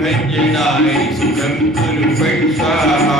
भञ्जनाय सुखं कुरु फट् स्वाहा।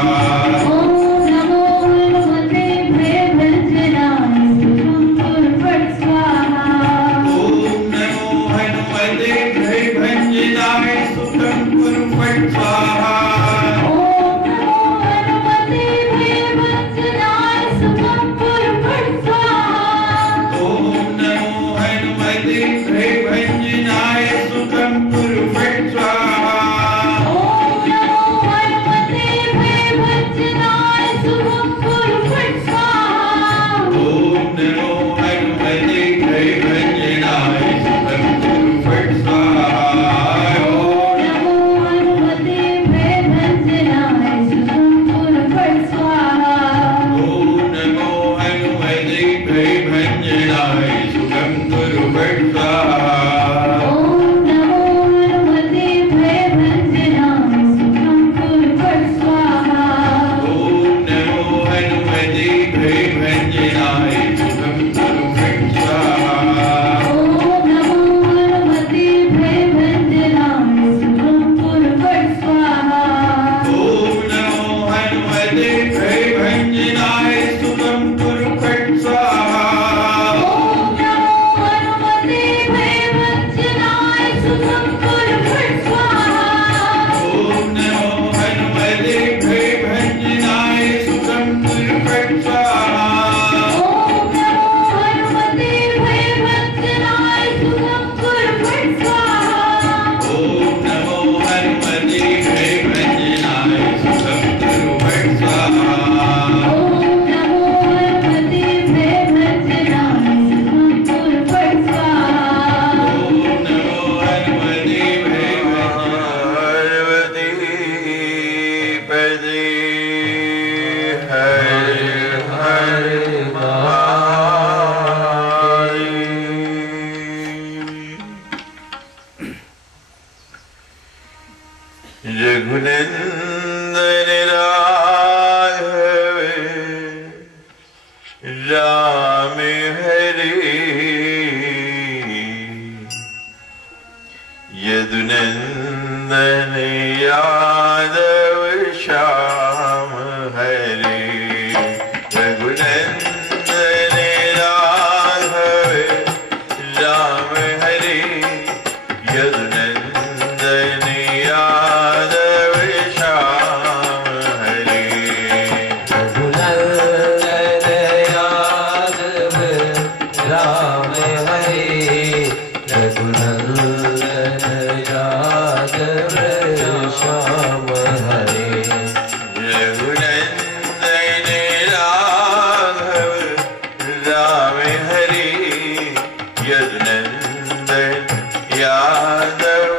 यादव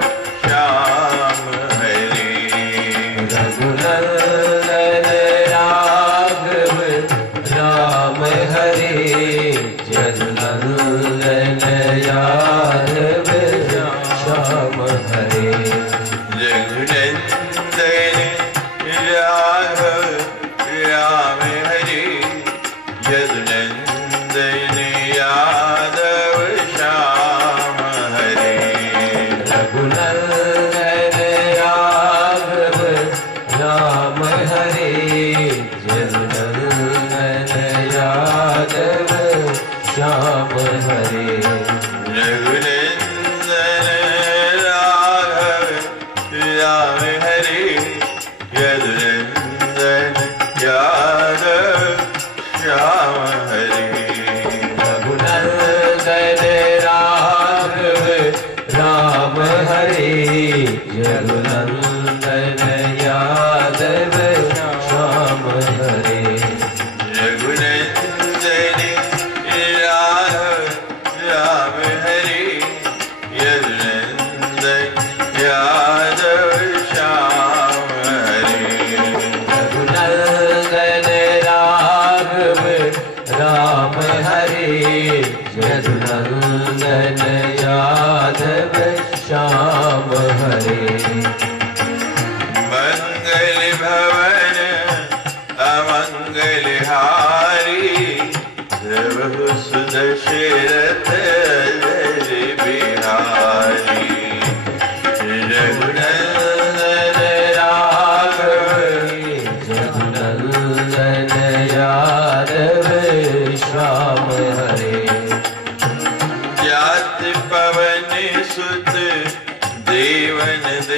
श्याम हरे।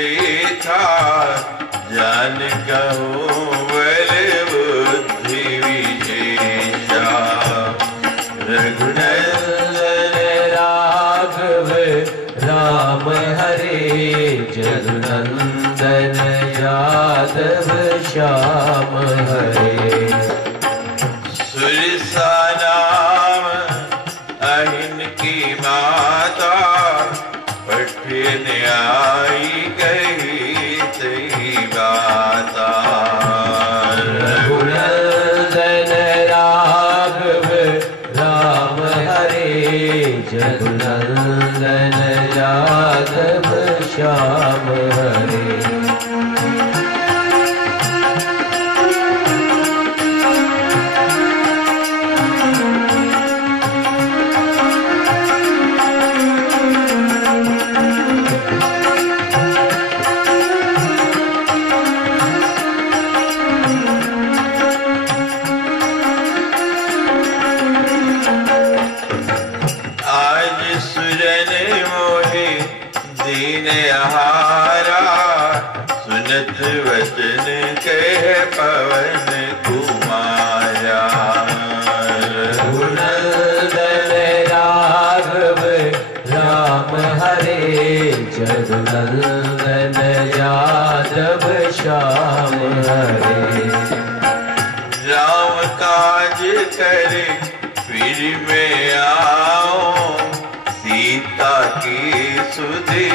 देखा जान कहूँ बल बुद्धि विशेषा। रघुनंदन राघव राम हरे जदुनंदन यादव श्याम हरे। सुरसा नाम अहिन की माता पठन आई गई तेरी बाता। रघुनंदन राघव राम हरे जदुनंदन यादव श्याम हरे। सुनत वचन कह पवन कुमारा। रघुनंदन राघव राम हरे जदुनंदन यादव श्याम हरे। राम काज करे फिर मैं आऊं सीता की सुधि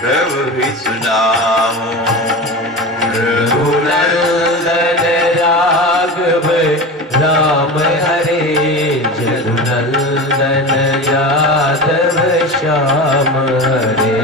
प्रभु भी सुनाऊं। रघुनंदन राघव राम हरे जदुनंदन यादव श्याम हरे।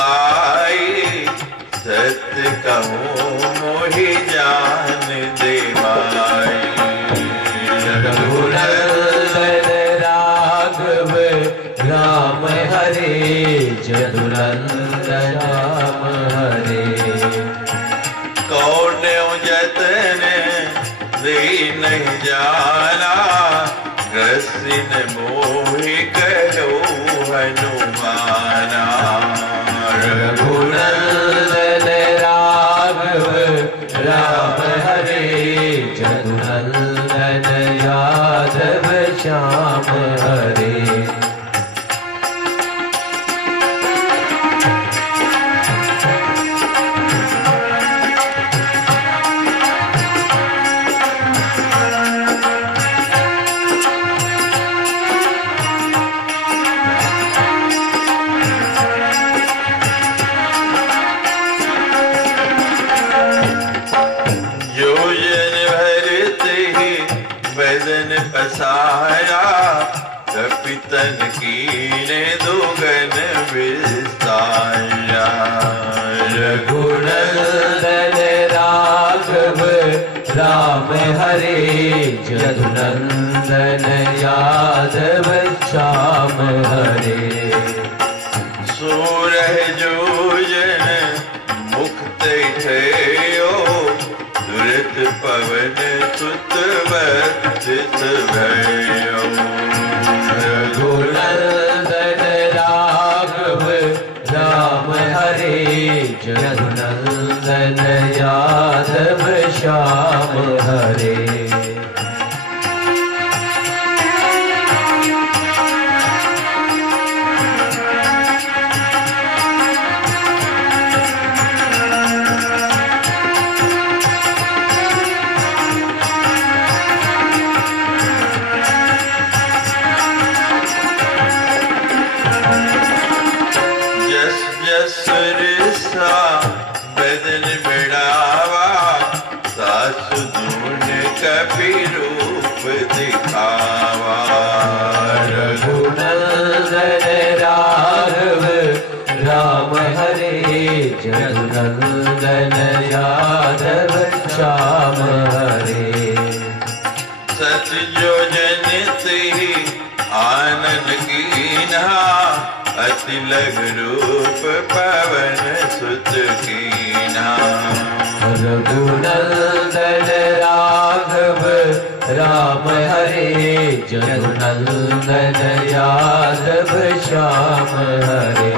आई सत्य कहूँ मोहि जान दे माई। रघुनंदन राघव राम हरे जदुनंदन राम हरे। कौन जतन दे नहीं जाना ग्रसिन मोहि करो हनुमाना। रघुनंदन राघव राम हरे जदुनंदन यादव श्याम हरे। पसारा कपितन कीने दुगन विस्तारा। रघुनंदन राघव राम हरे जदुनंदन यादव श्याम हरे। सूरह जोजन मुक्त थियो दुरत पवन सुत बत्सित भयो। रघुनंदन राघव राम हरे जदुनंदन यादव श्याम हरे। बदन बढ़ावा सासु दून कपि रूप दिखावा। रघुनंदन राघव राम हरे जदुनंदन यादव श्याम हरे। सच जो जनते आनंद कीन्हा अति लघु रूप पवन सुत कीन्हा। रघुनंदन राघव राम हरे जदुनंदन यादव श्याम हरे।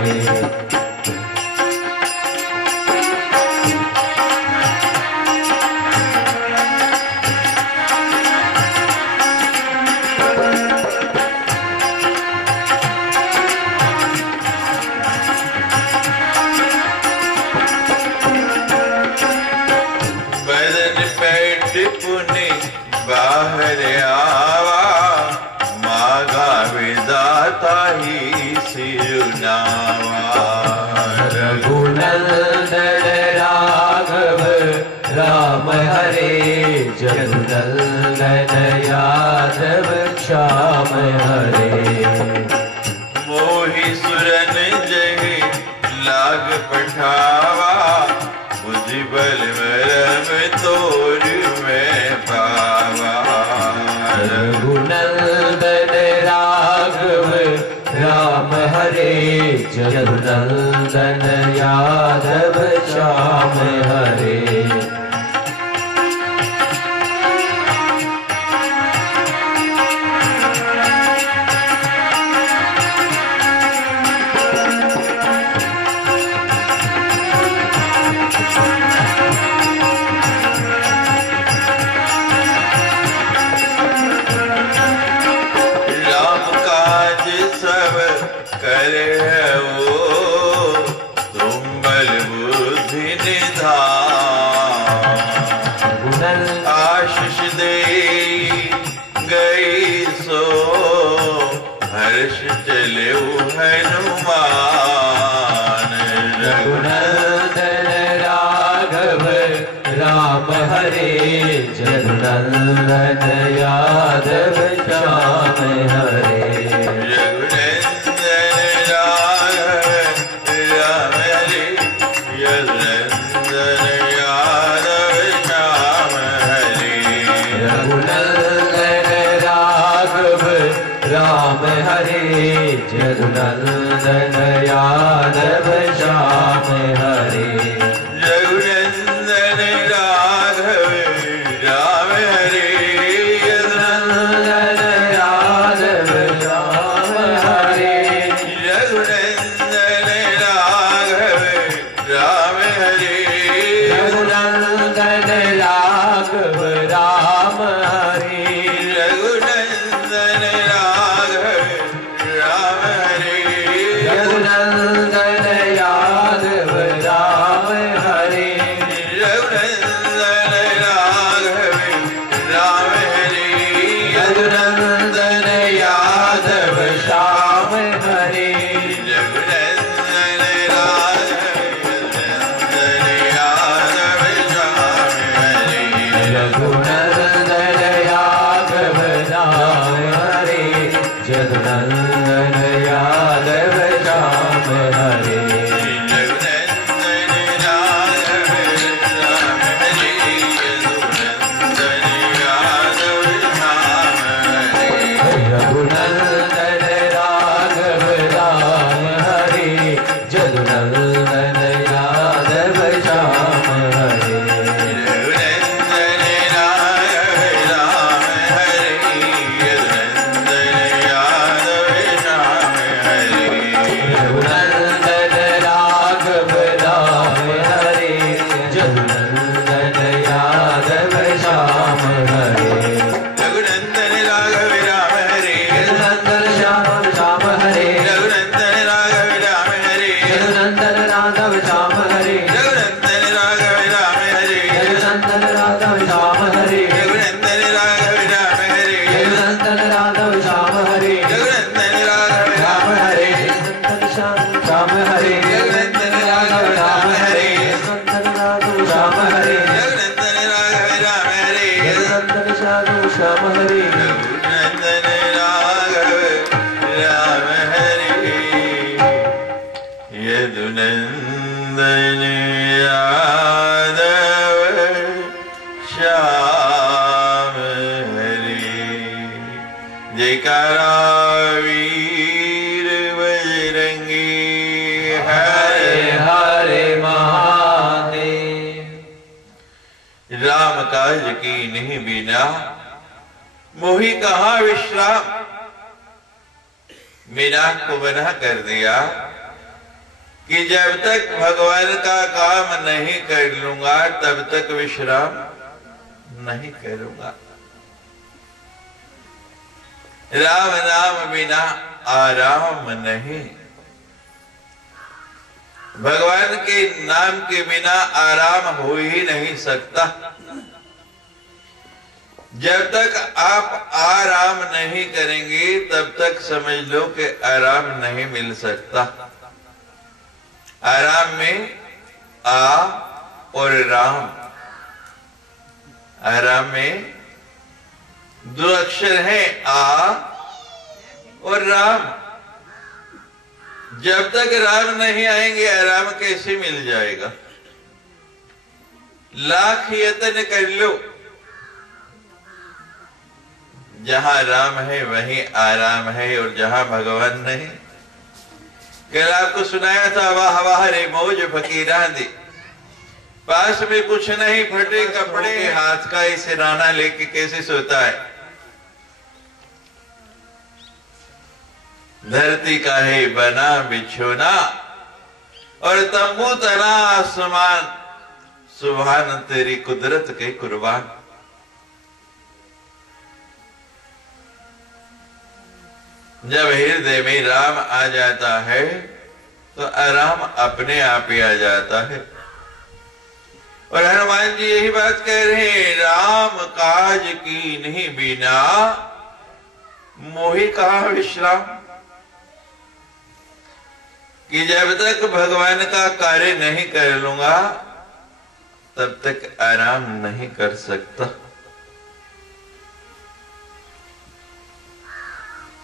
बाहर आवा मागा विदाता ही सिरुनावा। रघुनंदन राघव राम हरे जदुनंदन यादव श्याम हरे। मोहि सुरन जहि लाग पठावा बुद्धि बल वरम तोर में पावा। रघुनंदन राघव राम हरे जदुनंदन यादव श्याम हरे। आशीष दे गई सो हर्ष चले हनुमान। रघुनंदन राघव राम हरे जदुनंदन यादव श्याम हरे। राम हरे जदुनंदन यादव श्याम हरे। रघुनंदन राघव राम हरे जदुनंदन यादव श्याम हरे। रघुनंदन राघव राम हरे। रघुनंदन राघव राम हरे। रघुनंदन यादव राम हरे। रघुनंदन राघव राम हरे। रघुनंदन यादव श्याम हरे। रघुनंदन यादव श्याम हरे। रघुनंदन यादव राम हरे जदुनंदन यादव श्याम हरे। रघुनंदन राघव राम हरे जदुनंदन यादव श्याम हरे। रघुनंदन राघव राम हरे जदुनंदन यादव श्याम हरे। रघुनंदन राघव राम हरे जदुनंदन यादव श्याम हरे। रघुनंदन राघव राम हरे जदुनंदन श्याम श्याम हरे। रघुनंदन राघव राम हरे जदुनंदन राघव श्याम हरे। रघुनंदन राघव राम हरे जदुनंदन राघव श्याम हरे। रघुनंदन राघव राम हरे जदुनंदन राघव श्याम हरे। रघुनंदन राघव राम हरे जदुनंदन श्याम हरे। रघुनंदन राघव राम हरे जदुनंदन राघव श्याम हरे। रघुनंदन राघव राम हरे जदुनंदन राघव श्याम हरे। रघुनंदन राघव राम हरे। यदुनंदन श्याम हरे। जयकारा वीर बजरंगी हरे हरे महादेव। राम काज की नहीं बिना मोहि कहाँ विश्राम। मीना को मना कर दिया कि जब तक भगवान का काम नहीं कर लूंगा तब तक विश्राम नहीं करूंगा। राम नाम बिना आराम नहीं। भगवान के नाम के बिना आराम हो ही नहीं सकता। जब तक आप आराम नहीं करेंगे तब तक समझ लो कि आराम नहीं मिल सकता। आराम में आ और राम। आराम में दो अक्षर हैं आ और राम। जब तक राम नहीं आएंगे आराम कैसे मिल जाएगा। लाख यत्न कर लो, जहां राम है वहीं आराम है और जहां भगवान नहीं। कल आपको सुनाया था वाह वाह रे मौज फकीरां दी। पास में कुछ नहीं, फटे कपड़े, हाथ का ही सिराना लेके कैसे सोता है। धरती का है बना बिछोना और तंबू तना आसमान। सुभान तेरी कुदरत के कुर्बान। जब हृदय में राम आ जाता है तो आराम अपने आप ही आ जाता है। और हनुमान जी यही बात कह रहे हैं, राम काज की नहीं बिना मोहि कहाँ विश्राम। कि जब तक भगवान का कार्य नहीं कर लूंगा तब तक आराम नहीं कर सकता।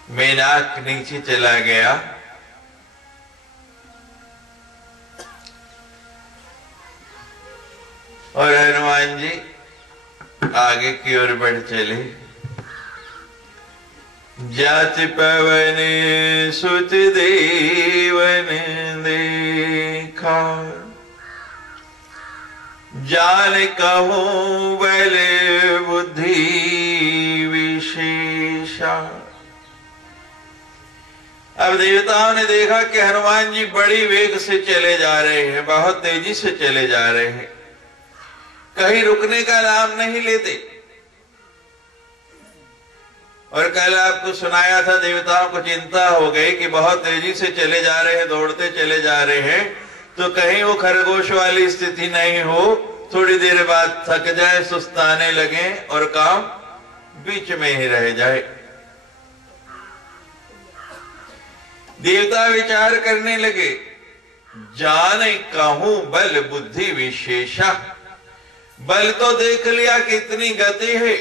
मेनाक नीचे चला गया। और हनुमान जी आगे की ओर बढ़ चले। जाति पवन सुत देवन देखा, जान कहूं बल बुद्धि विशेषा। अब देवताओं ने देखा कि हनुमान जी बड़ी वेग से चले जा रहे हैं, बहुत तेजी से चले जा रहे हैं, कहीं रुकने का नाम नहीं लेते। और कल आपको सुनाया था देवताओं को चिंता हो गई कि बहुत तेजी से चले जा रहे हैं, दौड़ते चले जा रहे हैं, तो कहीं वो खरगोश वाली स्थिति नहीं हो, थोड़ी देर बाद थक जाए, सुस्ताने लगे और काम बीच में ही रह जाए। देवता विचार करने लगे, जाने कहूं बल बुद्धि विशेषा। बल तो देख लिया कि इतनी गति है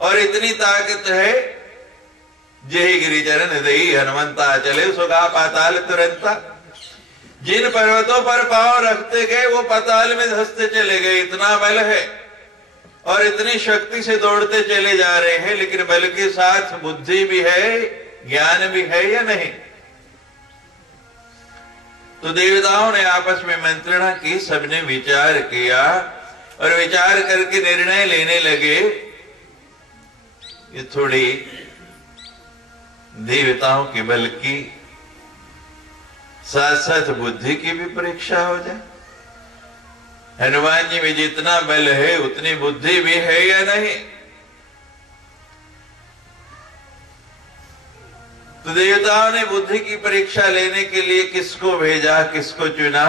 और इतनी ताकत है। जय गिरिचरण दई हनुमंता चले सुगा पाताल तुरंता। जिन पर्वतों पर पांव रखते गए वो पाताल में धंसते चले गए, इतना बल है। और इतनी शक्ति से दौड़ते चले जा रहे हैं, लेकिन बल के साथ बुद्धि भी है, ज्ञान भी है या नहीं। तो देवताओं ने आपस में मंत्रणा की, सबने विचार किया और विचार करके निर्णय लेने लगे। ये थोड़ी देवताओं के बल की साथ साथ बुद्धि की भी परीक्षा हो जाए। हनुमान जी में जितना बल है उतनी बुद्धि भी है या नहीं। तो देवताओं ने बुद्धि की परीक्षा लेने के लिए किसको भेजा, किसको चुना?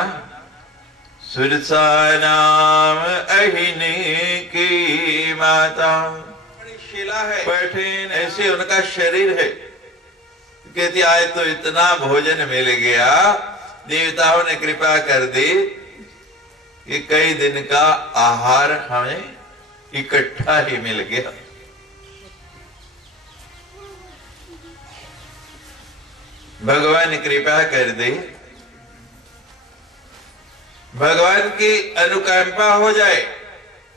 सुरसा नाम अहिनी की माता। बड़ी शिला है, कठिन ऐसे उनका शरीर है। कहती आज तो इतना भोजन मिल गया, देवताओं ने कृपा कर दी कि कई दिन का आहार हमें इकट्ठा ही मिल गया। भगवान कृपा कर दे, भगवान की अनुकंपा हो जाए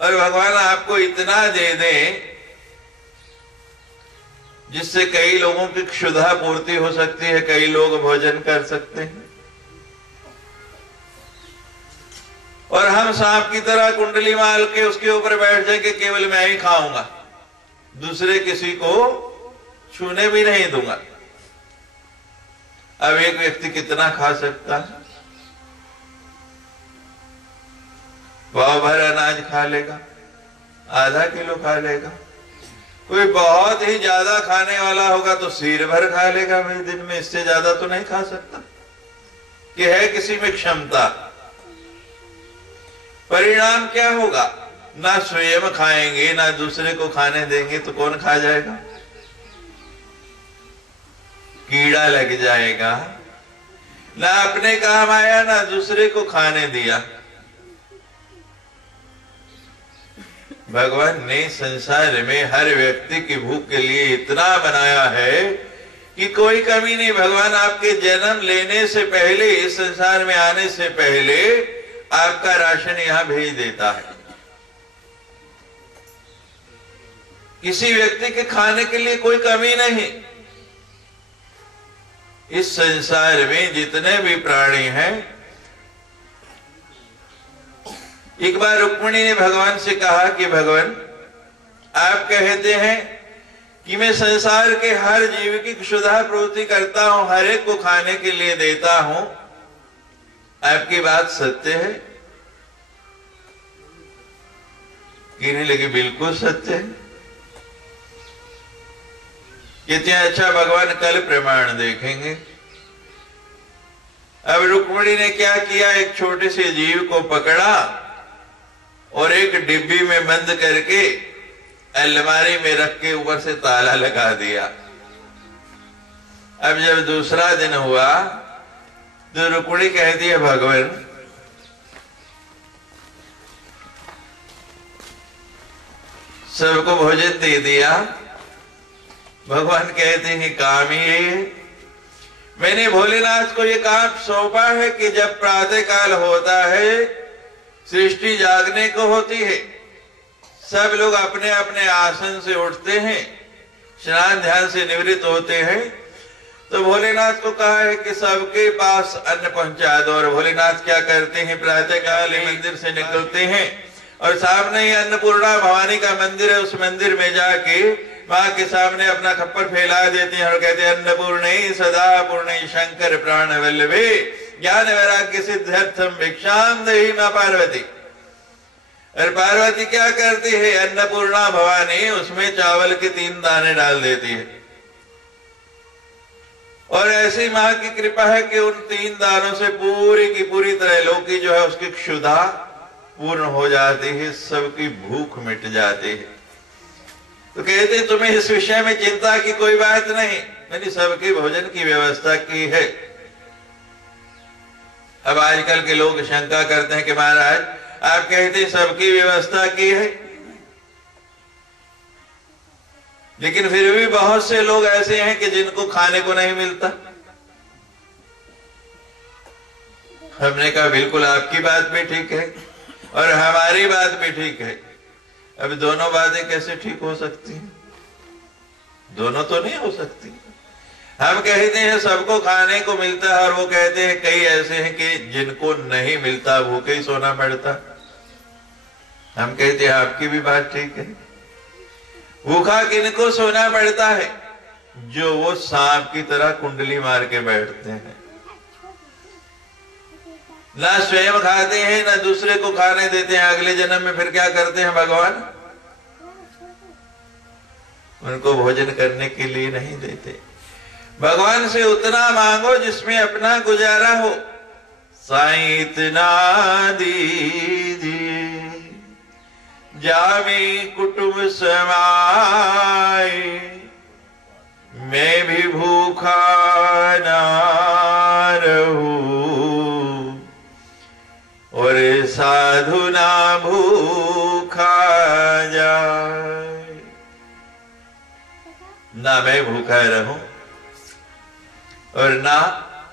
और भगवान आपको इतना दे दें जिससे कई लोगों की क्षुधा पूर्ति हो सकती है, कई लोग भोजन कर सकते हैं, और हम सांप की तरह कुंडली मार के उसके ऊपर बैठ जाए कि केवल मैं ही खाऊंगा, दूसरे किसी को छूने भी नहीं दूंगा। अब एक व्यक्ति कितना खा सकता है? पाव भर अनाज खा लेगा, आधा किलो खा लेगा। कोई बहुत ही ज्यादा खाने वाला होगा तो सिर भर खा लेगा भाई दिन में, इससे ज्यादा तो नहीं खा सकता कि है किसी में क्षमता। परिणाम क्या होगा? ना स्वयं खाएंगे ना दूसरे को खाने देंगे तो कौन खा जाएगा? कीड़ा लग जाएगा, ना अपने काम आया ना दूसरे को खाने दिया। भगवान ने संसार में हर व्यक्ति की भूख के लिए इतना बनाया है कि कोई कमी नहीं। भगवान आपके जन्म लेने से पहले, इस संसार में आने से पहले आपका राशन यहां भेज देता है। किसी व्यक्ति के खाने के लिए कोई कमी नहीं। इस संसार में जितने भी प्राणी हैं, एक बार रुक्मिणी ने भगवान से कहा कि भगवान, आप कहते हैं कि मैं संसार के हर जीव की क्षुधा पूर्ति करता हूं, हर एक को खाने के लिए देता हूं, आपकी बात सत्य है? कहने लगे बिल्कुल सत्य है। कहते हैं अच्छा भगवान कल प्रमाण देखेंगे। अब रुक्मिणी ने क्या किया, एक छोटे से जीव को पकड़ा और एक डिब्बी में बंद करके अलमारी में रख के ऊपर से ताला लगा दिया। अब जब दूसरा दिन हुआ तो रुक्मिणी कहती है भगवान, सबको भोजन दे दिया। भगवान कहते हैं काम ही है, मैंने भोलेनाथ को ये काम सौंपा है कि जब प्रातः काल होता है, सृष्टि जागने को होती है, सब लोग अपने अपने आसन से उठते हैं, स्नान ध्यान से निवृत्त होते हैं, तो भोलेनाथ को कहा है कि सबके पास अन्न पहुंचा दो। और भोलेनाथ क्या करते हैं, प्रातः काल मंदिर से निकलते हैं और सामने ही अन्नपूर्णा भवानी का मंदिर है, उस मंदिर में जाके माँ के सामने अपना खप्पर फैला देते हैं और कहते हैं अन्नपूर्णे सदा पूर्णे शंकर प्राण वल्लभे ज्ञान वैराग्य सिद्ध्यर्थम भिक्षाम देहि मां पार्वती। और पार्वती क्या करती है, अन्नपूर्णा भवानी उसमें चावल के 3 दाने डाल देती है, और ऐसी मां की कृपा है कि उन 3 दानों से पूरी की पूरी तरह लोकी जो है उसकी क्षुधा पूर्ण हो जाती है, सबकी भूख मिट जाती है। तो कहते तुम्हें इस विषय में चिंता की कोई बात नहीं, मैंने सबके भोजन की व्यवस्था की है। अब आजकल के लोग शंका करते हैं कि महाराज आप कहते सबकी व्यवस्था की है, लेकिन फिर भी बहुत से लोग ऐसे हैं कि जिनको खाने को नहीं मिलता। हमने कहा बिल्कुल आपकी बात भी ठीक है और हमारी बात भी ठीक है। अब दोनों बातें कैसे ठीक हो सकती हैं? दोनों तो नहीं हो सकती। हम कहते हैं सबको खाने को मिलता है और वो कहते हैं कई ऐसे हैं कि जिनको नहीं मिलता, भूखे ही सोना पड़ता। हम कहते हैं आपकी भी बात ठीक है। भूखा किनको सोना पड़ता है? जो वो सांप की तरह कुंडली मार के बैठते हैं, ना स्वयं खाते हैं ना दूसरे को खाने देते हैं। अगले जन्म में फिर क्या करते हैं भगवान? उनको भोजन करने के लिए नहीं देते। भगवान से उतना मांगो जिसमें अपना गुजारा हो। साईं इतना दीजिए जामे कुटुंब समाए, मैं भी भूखा ना रहूं और साधु ना भूखा जाए। ना मैं भूखा रहूं और ना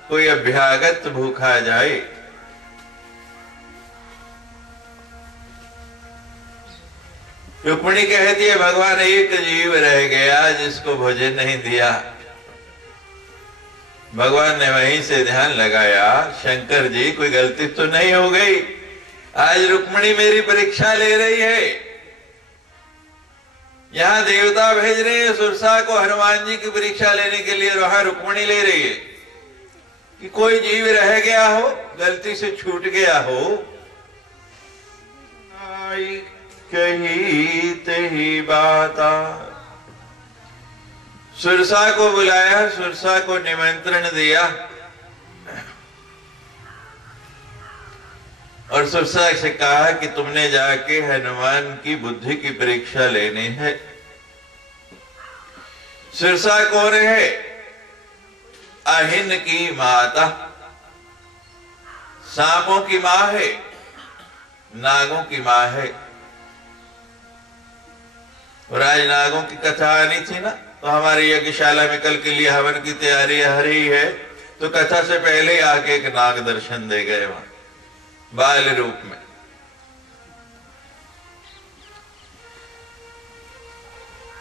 कोई अभ्यागत भूखा जाए। रुक्मिणी कहती है भगवान एक जीव रह गया जिसको भोजन नहीं दिया। भगवान ने वहीं से ध्यान लगाया, शंकर जी कोई गलती तो नहीं हो गई, आज रुक्मिणी मेरी परीक्षा ले रही है। यहां देवता भेज रहे हैं सुरसा को हनुमान जी की परीक्षा लेने के लिए, और वहां रुक्मिणी ले रही है कि कोई जीव रह गया हो, गलती से छूट गया हो। कही तही बाता, सुरसा को बुलाया, सुरसा को निमंत्रण दिया और सुरसा से कहा कि तुमने जाके हनुमान की बुद्धि की परीक्षा लेनी है। सुरसा कौन है? अहिन की माता, सांपों की मां है, नागों की मां है। और आज नागों की कथा आनी थी ना, तो हमारी यज्ञशाला में कल के लिए हवन की तैयारी हो रही है, तो कथा से पहले आके एक नाग दर्शन दे गए वहां बाल रूप में।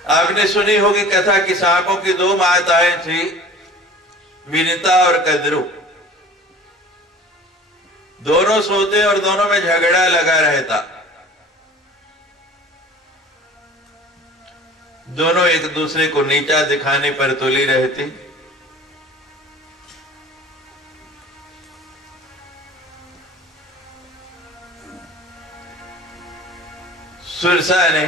आपने सुनी होगी कथा कि सांपों की दो माताएं थी, विनिता और कद्रू। दोनों सोते और दोनों में झगड़ा लगा रहता। दोनों एक दूसरे को नीचा दिखाने पर तुली रहती। सुरसा ने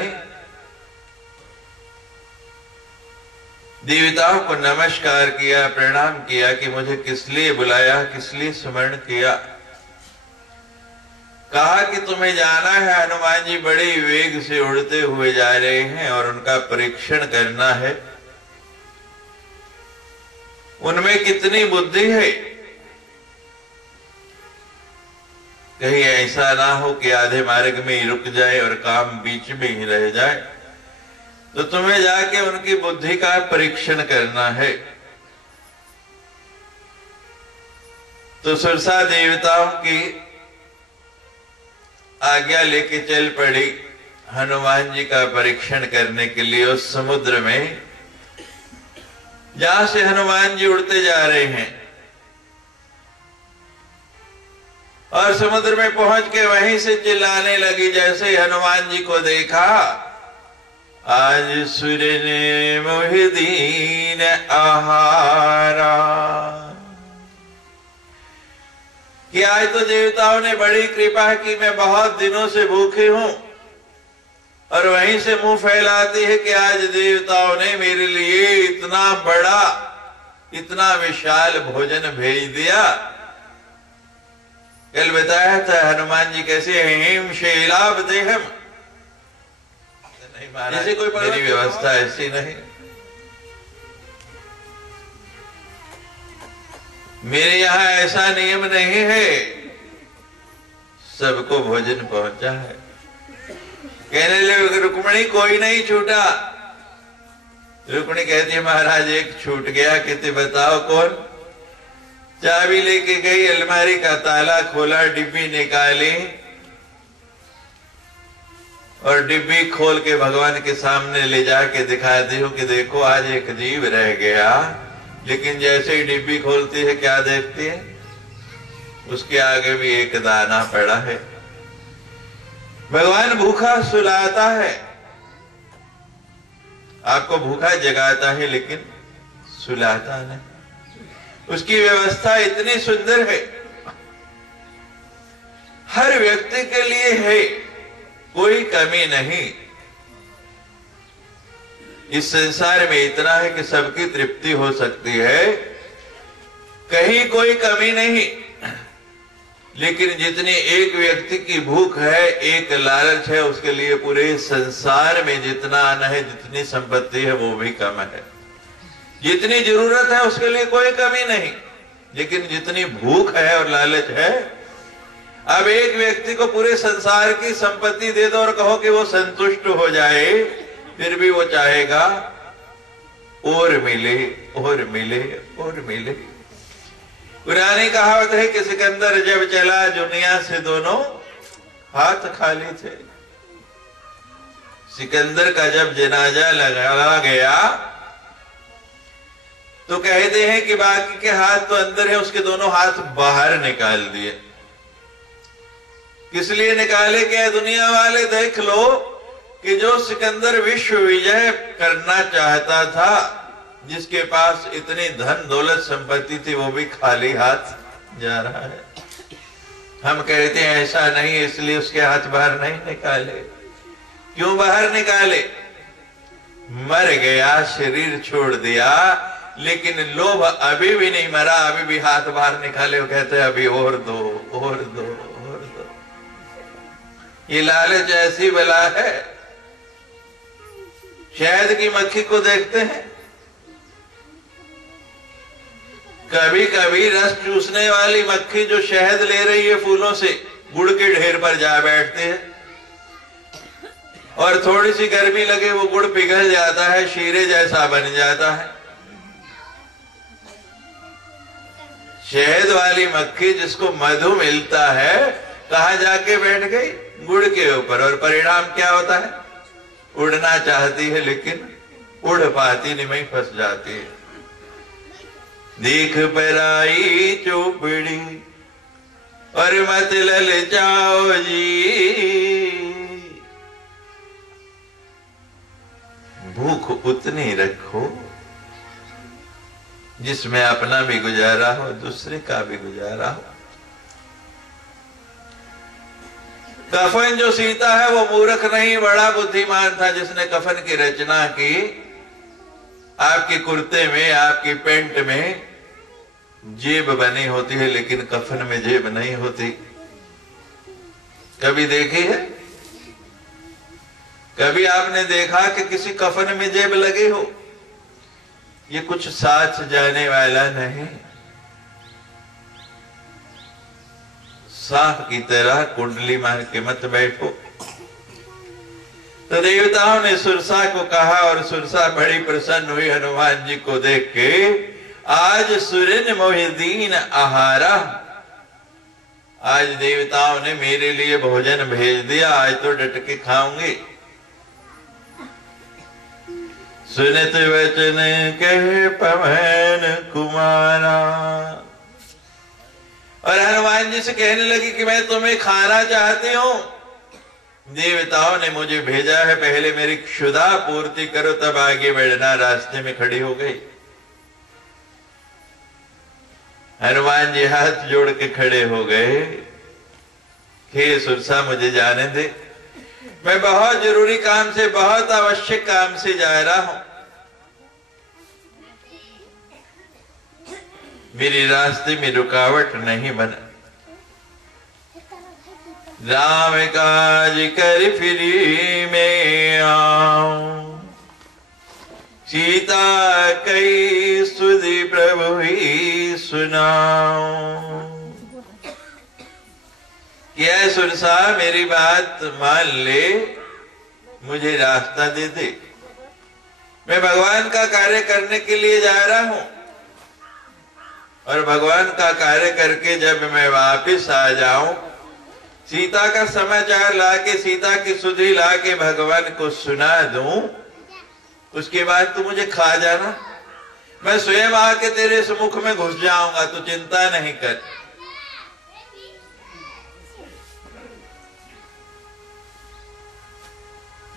देवताओं को नमस्कार किया, प्रणाम किया कि मुझे किस लिए बुलाया, किस लिए स्मरण किया। कहा कि तुम्हें जाना है, हनुमान जी बड़े वेग से उड़ते हुए जा रहे हैं और उनका परीक्षण करना है, उनमें कितनी बुद्धि है। कहीं ऐसा ना हो कि आधे मार्ग में ही रुक जाए और काम बीच में ही रह जाए, तो तुम्हें जाके उनकी बुद्धि का परीक्षण करना है। तो सुरसा देवताओं की आज्ञा लेके चल पड़ी हनुमान जी का परीक्षण करने के लिए उस समुद्र में जहां से हनुमान जी उड़ते जा रहे हैं। और समुद्र में पहुंच के वहीं से चिल्लाने लगी, जैसे हनुमान जी को देखा, आज सुर ने मोहि दीन आहारा, कि आज तो देवताओं ने बड़ी कृपा की, मैं बहुत दिनों से भूखी हूं। और वहीं से मुंह फैलाती है कि आज देवताओं ने मेरे लिए इतना बड़ा, इतना विशाल भोजन भेज दिया। कल बताया था हनुमान जी कैसे हिम शैलाभ देहम, नहीं महाराज, मेरी व्यवस्था ऐसी नहीं, मेरे यहां ऐसा नियम नहीं है, सबको भोजन पहुंचा है। कहने लगे रुक्मिणी कोई नहीं छूटा। रुक्मिणी कहती है महाराज एक छूट गया, कहते बताओ कौन। चाबी लेके गई, अलमारी का ताला खोला, डिब्बी निकाली और डिब्बी खोल के भगवान के सामने ले जाके दिखाती हूं कि देखो आज एक जीव रह गया। लेकिन जैसे ही डिब्बी खोलती है क्या देखती है? उसके आगे भी एक दाना पड़ा है। भगवान भूखा सुलाता है, आपको भूखा जगाता है लेकिन सुलाता नहीं। उसकी व्यवस्था इतनी सुंदर है, हर व्यक्ति के लिए है, कोई कमी नहीं। इस संसार में इतना है कि सबकी तृप्ति हो सकती है, कहीं कोई कमी नहीं। लेकिन जितनी एक व्यक्ति की भूख है, एक लालच है, उसके लिए पूरे संसार में जितना अन्न है, जितनी संपत्ति है, वो भी कम है। जितनी जरूरत है उसके लिए कोई कमी नहीं, लेकिन जितनी भूख है और लालच है। अब एक व्यक्ति को पूरे संसार की संपत्ति दे दो और कहो कि वो संतुष्ट हो जाए, फिर भी वो चाहेगा और मिले और मिले और मिले। पुरानी कहावत है कि सिकंदर जब चला दुनिया से दोनों हाथ खाली थे। सिकंदर का जब जनाजा लगाया गया तो कहते हैं कि बाकी के हाथ तो अंदर है, उसके दोनों हाथ बाहर निकाल दिए। किस लिए निकाले? क्या दुनिया वाले देख लो कि जो सिकंदर विश्व विजय करना चाहता था, जिसके पास इतनी धन दौलत संपत्ति थी, वो भी खाली हाथ जा रहा है। हम कहते हैं ऐसा नहीं, इसलिए उसके हाथ बाहर नहीं निकाले। क्यों बाहर निकाले? मर गया, शरीर छोड़ दिया, लेकिन लोभ अभी भी नहीं मरा, अभी भी हाथ बाहर निकाले। वो कहते हैं अभी और दो, और दो, और दो। ये लालच ऐसी बला है। शहद की मक्खी को देखते हैं, कभी कभी रस चूसने वाली मक्खी जो शहद ले रही है फूलों से, गुड़ के ढेर पर जा बैठते हैं और थोड़ी सी गर्मी लगे वो गुड़ पिघल जाता है, शीरे जैसा बन जाता है। शहद वाली मक्खी जिसको मधु मिलता है, कहां जाके बैठ गई? गुड़ के ऊपर। और परिणाम क्या होता है? उड़ना चाहती है लेकिन उड़ पाती नहीं, वहीं फंस जाती है। देख पराई चौपड़ी और मत ललचाओ जी, भूख उतनी रखो जिसमें अपना भी गुजारा हो, दूसरे का भी गुजारा हो। कफन जो सीता है वो मूर्ख नहीं, बड़ा बुद्धिमान था जिसने कफन की रचना की। आपके कुर्ते में, आपकी पेंट में जेब बनी होती है, लेकिन कफन में जेब नहीं होती। कभी देखी है? कभी आपने देखा कि किसी कफन में जेब लगी हो? ये कुछ साथ जाने वाला नहीं। सांप की तरह कुंडली मार के मत बैठो। तो देवताओं ने सुरसा को कहा और सुरसा बड़ी प्रसन्न हुई हनुमान जी को देख के। आज सुरिन मोहिदीन आहारा, आज देवताओं ने मेरे लिए भोजन भेज दिया, आज तो डट के खाऊंगी। सुनित वचन कहे पवन कुमारा, और हनुमान जी से कहने लगी कि मैं तुम्हें खाना चाहती हूं, देवताओं ने मुझे भेजा है, पहले मेरी क्षुधा पूर्ति करो तब आगे बढ़ना। रास्ते में खड़ी हो गई। हनुमान जी हाथ जोड़ के खड़े हो गए, हे सुरसा मुझे जाने दे, मैं बहुत जरूरी काम से, बहुत आवश्यक काम से जा रहा हूं। मेरे रास्ते में रुकावट नहीं बना। राम काज कर फिरी मैं आऊं, सीता कई सुधि प्रभु ही सुनाऊं। क्या सुरसा मेरी बात मान ले, मुझे रास्ता दे दे। मैं भगवान का कार्य करने के लिए जा रहा हूं, और भगवान का कार्य करके जब मैं वापिस आ जाऊं, सीता का समाचार लाके, सीता की सुधि लाके भगवान को सुना दूं, उसके बाद तू मुझे खा जाना। मैं स्वयं आके तेरे सम्मुख में घुस जाऊंगा, तू चिंता नहीं कर।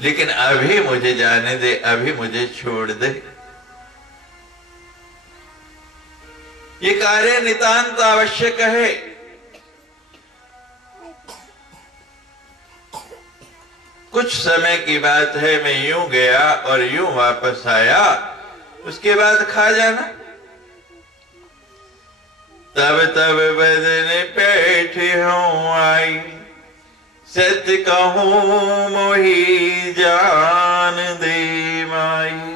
लेकिन अभी मुझे जाने दे, अभी मुझे छोड़ दे। ये कार्य नितांत आवश्यक है। कुछ समय की बात है, मैं यूं गया और यूं वापस आया, उसके बाद खा जाना। तब तब बदन पेठ हूं आई, सत्य कहूं मोही जान दे माई।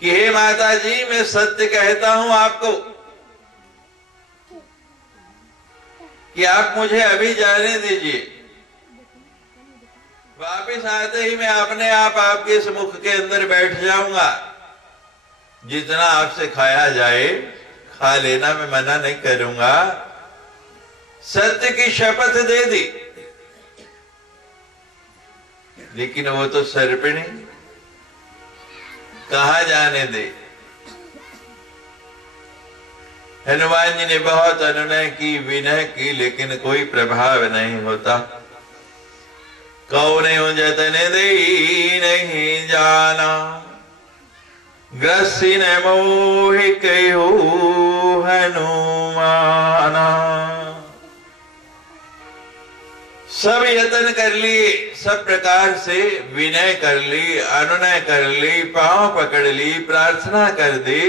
कि हे माता जी, मैं सत्य कहता हूं आपको कि आप मुझे अभी जाने दीजिए। वापिस आते ही मैं अपने आप आपके सम्मुख के अंदर बैठ जाऊंगा। जितना आपसे खाया जाए खा लेना, मैं मना नहीं करूंगा। सत्य की शपथ दे दी। लेकिन वो तो सर्पिणी, कहा जाने दे। हनुमान जी ने बहुत अनुनय की, विनय की, लेकिन कोई प्रभाव नहीं होता। कौन जतन दे नहीं जाना, ग्रसिन मोहि कहो हनुमाना। सब यत्न कर लिए, सब प्रकार से विनय कर ली, अनुनय कर ली, पांव पकड़ ली, प्रार्थना कर दी,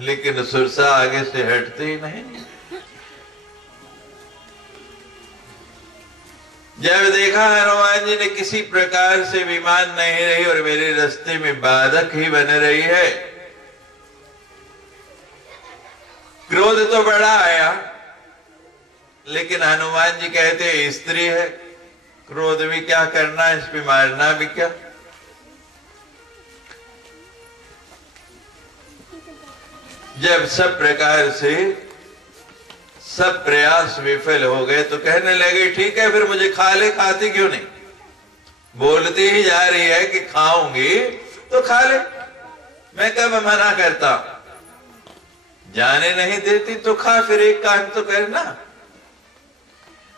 लेकिन सुरसा आगे से हटते ही नहीं। जब देखा हनुमान जी ने किसी प्रकार से विमान नहीं रही और मेरे रास्ते में बाधक ही बन रही है, क्रोध तो बड़ा आया। लेकिन हनुमान जी कहते स्त्री है, क्रोध भी क्या करना, इस पे मारना भी क्या। जब सब प्रकार से सब प्रयास विफल हो गए तो कहने लगे ठीक है फिर मुझे खा ले, खाती क्यों नहीं? बोलती ही जा रही है कि खाऊंगी तो खा ले, मैं कब मना करता। जाने नहीं देती तो खा, फिर एक काम तो करना।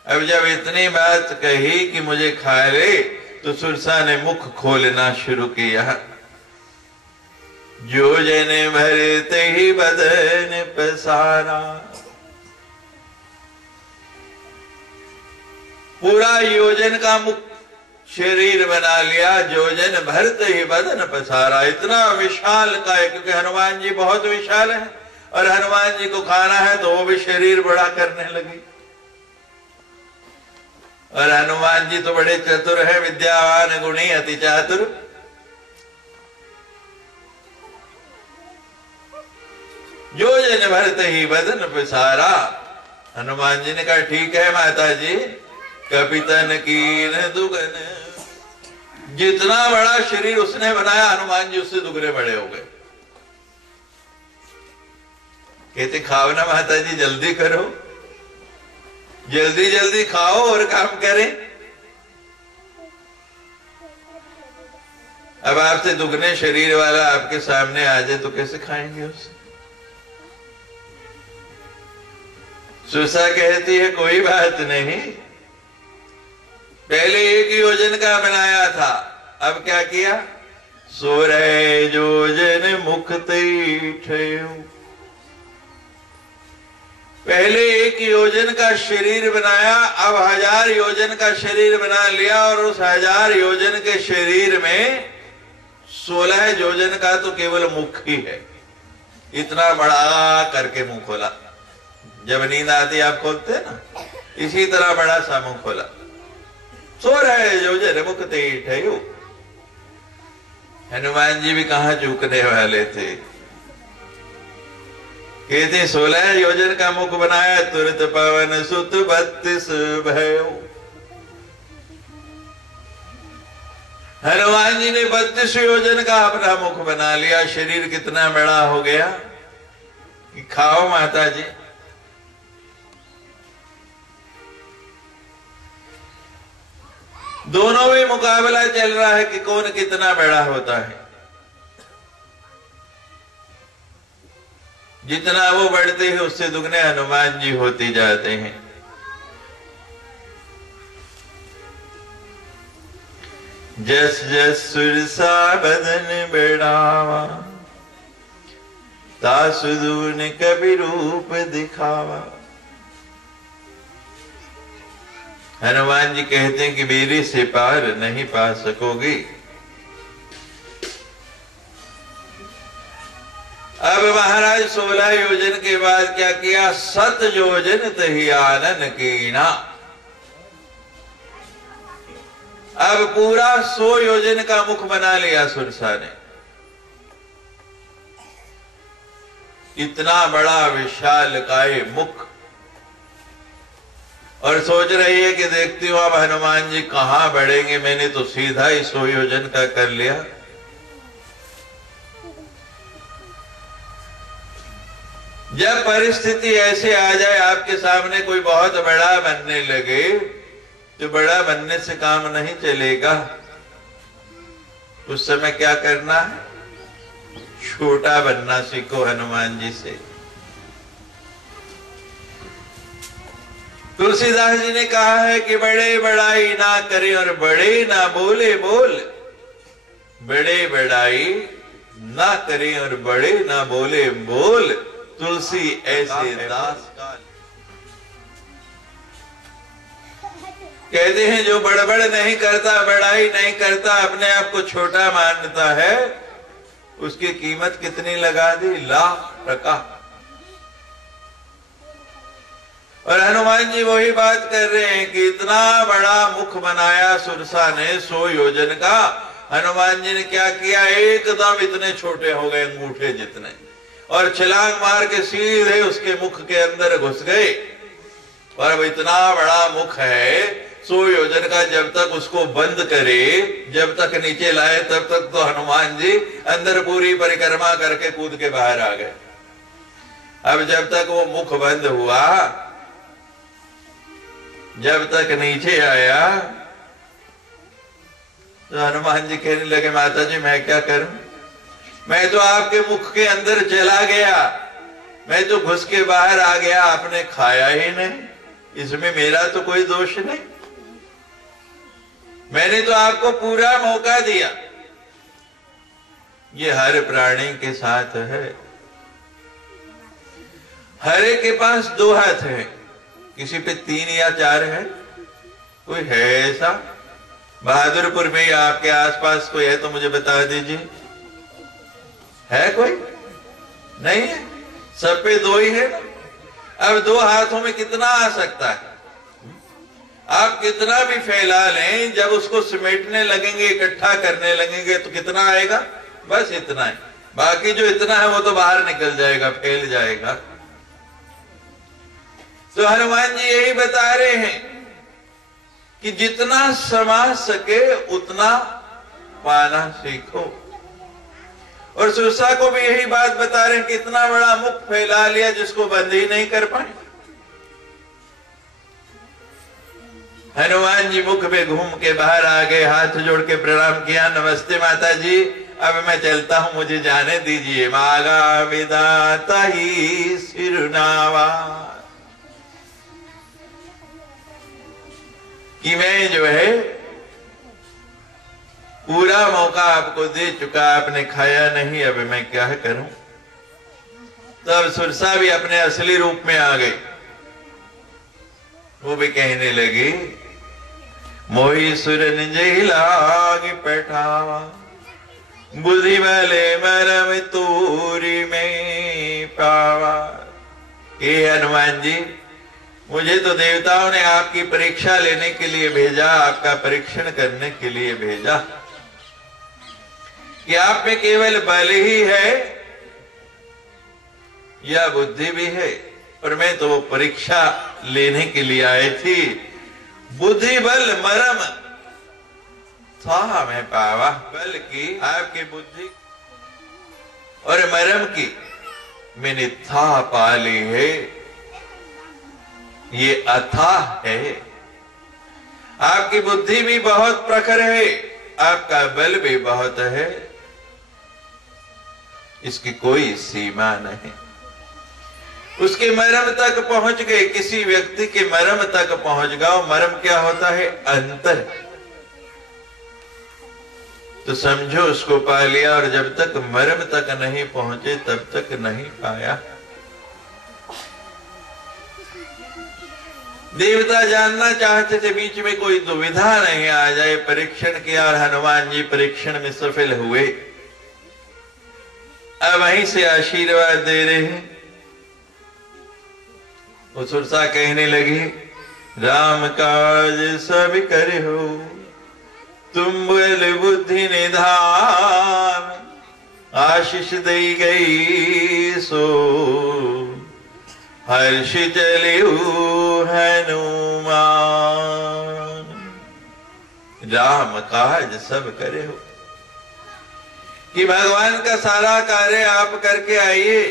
अब जब इतनी बात कही कि मुझे खा ले तो सुरसा ने मुख खोलना शुरू किया। योजन भरते ही बदन पसारा, पूरा योजन का मुख शरीर बना लिया। योजन भरते ही बदन पसारा, इतना विशाल का है, क्योंकि हनुमान जी बहुत विशाल है और हनुमान जी को खाना है तो वो भी शरीर बड़ा करने लगी। और हनुमान जी तो बड़े चतुर है, विद्यावान गुणी अति चातुर। योजन भरते ही बदन पसारा। हनुमान जी ने कहा ठीक है माता जी, कपितन कीन दुगन। जितना बड़ा शरीर उसने बनाया हनुमान जी उससे दुगने बड़े हो गए। कहते खाओ ना माता जी, जल्दी करो, जल्दी जल्दी खाओ और काम करें। अब आपसे दुगने शरीर वाला आपके सामने आ जाए तो कैसे खाएंगे उससे? सुरसा कहती है कोई बात नहीं, पहले एक योजन का बनाया था, अब क्या किया? 16 योजन मुख ठयो। पहले एक योजन का शरीर बनाया, अब 1000 योजन का शरीर बना लिया और उस 1000 योजन के शरीर में 16 योजन का तो केवल मुख ही है। इतना बड़ा करके मुंह खोला। जब नींद आती आप खोलते हैं ना, इसी तरह बड़ा सा मुंह खोला। 16 योजन मुख ठयो। हनुमान जी भी कहां चूकने वाले थे। कहते 16 योजन का मुख बनाया, तुरंत पवन सुत 32 भयो। हनुमान जी ने 32 योजन का अपना मुख बना लिया। शरीर कितना बड़ा हो गया कि खाओ माता जी। दोनों में मुकाबला चल रहा है कि कौन कितना बड़ा होता है। जितना वो बढ़ते हैं उससे दुगने हनुमान जी होते जाते हैं। जस जस सुरसा बदन बढ़ावा, तासु दून कभी रूप दिखावा। हनुमान जी कहते हैं कि मेरे से पार नहीं पा सकोगी। अब महाराज 16 योजन के बाद क्या किया? 7 योजन तही आनन कीना। अब पूरा 100 योजन का मुख बना लिया सुरसा ने। इतना बड़ा विशाल काय मुख, और सोच रही है कि देखती हूं अब हनुमान जी कहां बढ़ेंगे, मैंने तो सीधा ही 100 योजन का कर लिया। जब परिस्थिति ऐसे आ जाए आपके सामने, कोई बहुत बड़ा बनने लगे, तो बड़ा बनने से काम नहीं चलेगा। उस समय क्या करना है? छोटा बनना सीखो हनुमान जी से। तुलसीदास जी ने कहा है कि बड़े बड़ाई ना करें और बड़े ना बोले बोल। बड़े बड़ाई ना करें और बड़े ना बोले बोल, तुलसी ऐसे दास का। कहते हैं जो बड़बड़ नहीं करता, बड़ाई नहीं करता, अपने आप को छोटा मानता है, उसकी कीमत कितनी लगा दी? ₹1,00,000। और हनुमान जी वही बात कर रहे हैं कि इतना बड़ा मुख बनाया सुरसा ने 100 योजन का। हनुमान जी ने क्या किया? एकदम इतने छोटे हो गए, अंगूठे जितने, और छलांग मार के सीधे उसके मुख के अंदर घुस गए। और अब इतना बड़ा मुख है 100 योजन का, जब तक उसको बंद करे, जब तक नीचे लाए, तब तक तो हनुमान जी अंदर पूरी परिक्रमा करके कूद के बाहर आ गए। अब जब तक वो मुख बंद हुआ, जब तक नीचे आया, तो हनुमान जी कहने लगे, माता जी मैं क्या करूं? मैं तो आपके मुख के अंदर चला गया, मैं तो घुस के बाहर आ गया, आपने खाया ही नहीं, इसमें मेरा तो कोई दोष नहीं। मैंने तो आपको पूरा मौका दिया। ये हर प्राणी के साथ है। हर एक के पास 2 हाथ है, किसी पे 3 या 4 है। कोई है ऐसा? बहादुरपुर में या आपके आसपास कोई है तो मुझे बता दीजिए। है कोई? नहीं है, सब पे 2 ही है ना। अब 2 हाथों में कितना आ सकता है? आप कितना भी फैला लें, जब उसको समेटने लगेंगे, इकट्ठा करने लगेंगे, तो कितना आएगा? बस इतना है। बाकी जो इतना है वो तो बाहर निकल जाएगा, फैल जाएगा। तो हनुमान जी यही बता रहे हैं कि जितना समा सके उतना पाना सीखो। और सुरसा को भी यही बात बता रहे हैं कि इतना बड़ा मुख फैला लिया जिसको बंद ही नहीं कर पाए। हनुमान जी मुख में घूम के बाहर आ गए, हाथ जोड़ के प्रणाम किया, नमस्ते माता जी, अब मैं चलता हूं, मुझे जाने दीजिए। मागा विदाता ही सिरनावा, कि मैं जो है पूरा मौका आपको दे चुका, आपने खाया नहीं, अब मैं क्या करूं? तब सुरसा भी अपने असली रूप में आ गई। वो भी कहने लगी, मोही सुर निजहि लाग पैठावा, बुद्धि भले मरम तूरी में पावा। हे हनुमान जी, मुझे तो देवताओं ने आपकी परीक्षा लेने के लिए भेजा, आपका परीक्षण करने के लिए भेजा कि आप में केवल बल ही है या बुद्धि भी है। और मैं तो वो परीक्षा लेने के लिए आई थी। बुद्धि बल मरम था मैं पावा, बल की आपकी बुद्धि और मरम की मैंने था पाली है। ये अथाह है। आपकी बुद्धि भी बहुत प्रखर है, आपका बल भी बहुत है, इसकी कोई सीमा नहीं। उसके मरम तक पहुंच गए। किसी व्यक्ति के मरम तक पहुंच गए। मरम क्या होता है? अंतर। तो समझो उसको पा लिया, और जब तक मरम तक नहीं पहुंचे तब तक नहीं पाया। देवता जानना चाहते थे, बीच में कोई दुविधा नहीं आ जाए। परीक्षण किया और हनुमान जी परीक्षण में सफल हुए। अब वहीं से आशीर्वाद दे रहे हैं। वो सुरसा कहने लगी, राम काज सब करे हो, तुम बल बुद्धि निधान, आशीष दई गई सो, हर्ष चले हनुमान। राम काज सब करे हो, कि भगवान का सारा कार्य आप करके आइए।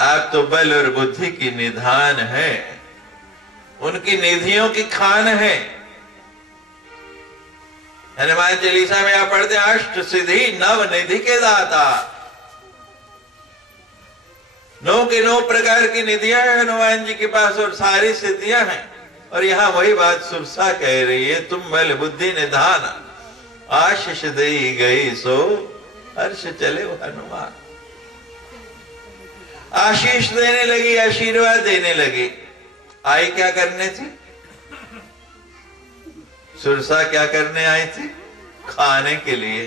आप तो बल और बुद्धि की निधान है, उनकी निधियों की खान है। हनुमान चालीसा में आप पढ़ते हैं, अष्ट सिद्धि नव निधि के दाता। 9 के 9 प्रकार की निधियां हैं हनुमान जी के पास और सारी सिद्धियां हैं। और यहां वही बात सुरसा कह रही है, तुम बल बुद्धि निधान, आशीष दे गई सो हर्ष चले वो हनुमान। आशीष देने लगी, आशीर्वाद देने लगी। आई क्या करने थी? सुरसा क्या करने आई थी? खाने के लिए।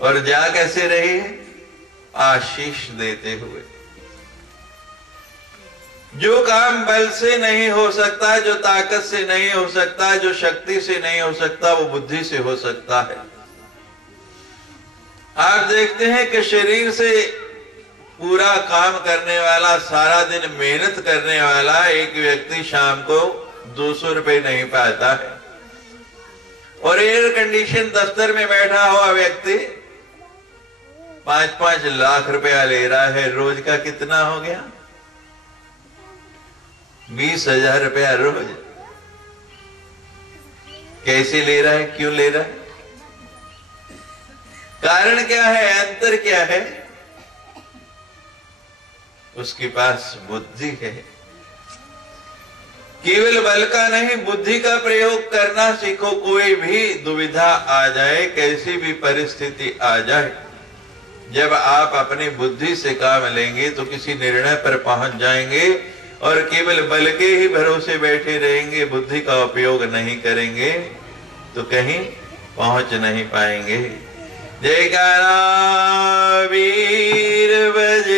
और जा कैसे रही है? आशीष देते हुए। जो काम बल से नहीं हो सकता, जो ताकत से नहीं हो सकता, जो शक्ति से नहीं हो सकता, वो बुद्धि से हो सकता है। आप देखते हैं कि शरीर से पूरा काम करने वाला, सारा दिन मेहनत करने वाला एक व्यक्ति शाम को 200 रुपए नहीं पाता है। और एयर कंडीशन दफ्तर में बैठा हुआ व्यक्ति 5-5 लाख रुपया ले रहा है। रोज का कितना हो गया? 20,000 रुपया रोज। कैसे ले रहा है? क्यों ले रहा है? कारण क्या है? अंतर क्या है? उसके पास बुद्धि है। केवल बल का नहीं, बुद्धि का प्रयोग करना सीखो। कोई भी दुविधा आ जाए, कैसी भी परिस्थिति आ जाए, जब आप अपनी बुद्धि से काम लेंगे तो किसी निर्णय पर पहुंच जाएंगे। और केवल बल के ही भरोसे बैठे रहेंगे, बुद्धि का उपयोग नहीं करेंगे तो कहीं पहुंच नहीं पाएंगे। जयकारा वीर बज